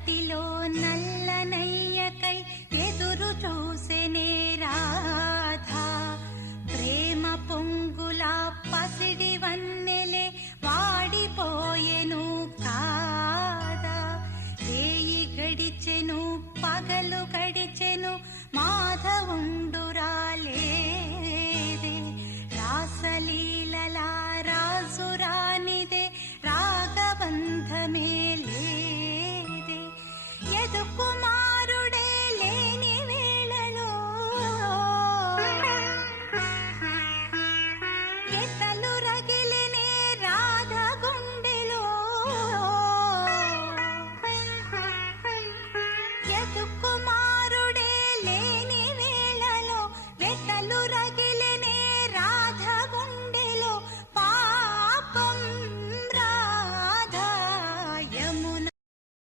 మట్టిలో నల్లనయ్యకై ఎదురు చూసెనే రాధా. ప్రేమ పొంగుల పసిడి వన్నెలే వాడిపోయెను కాదా. రేయి గడిచెను పగలు గడిచెను మాధవుండు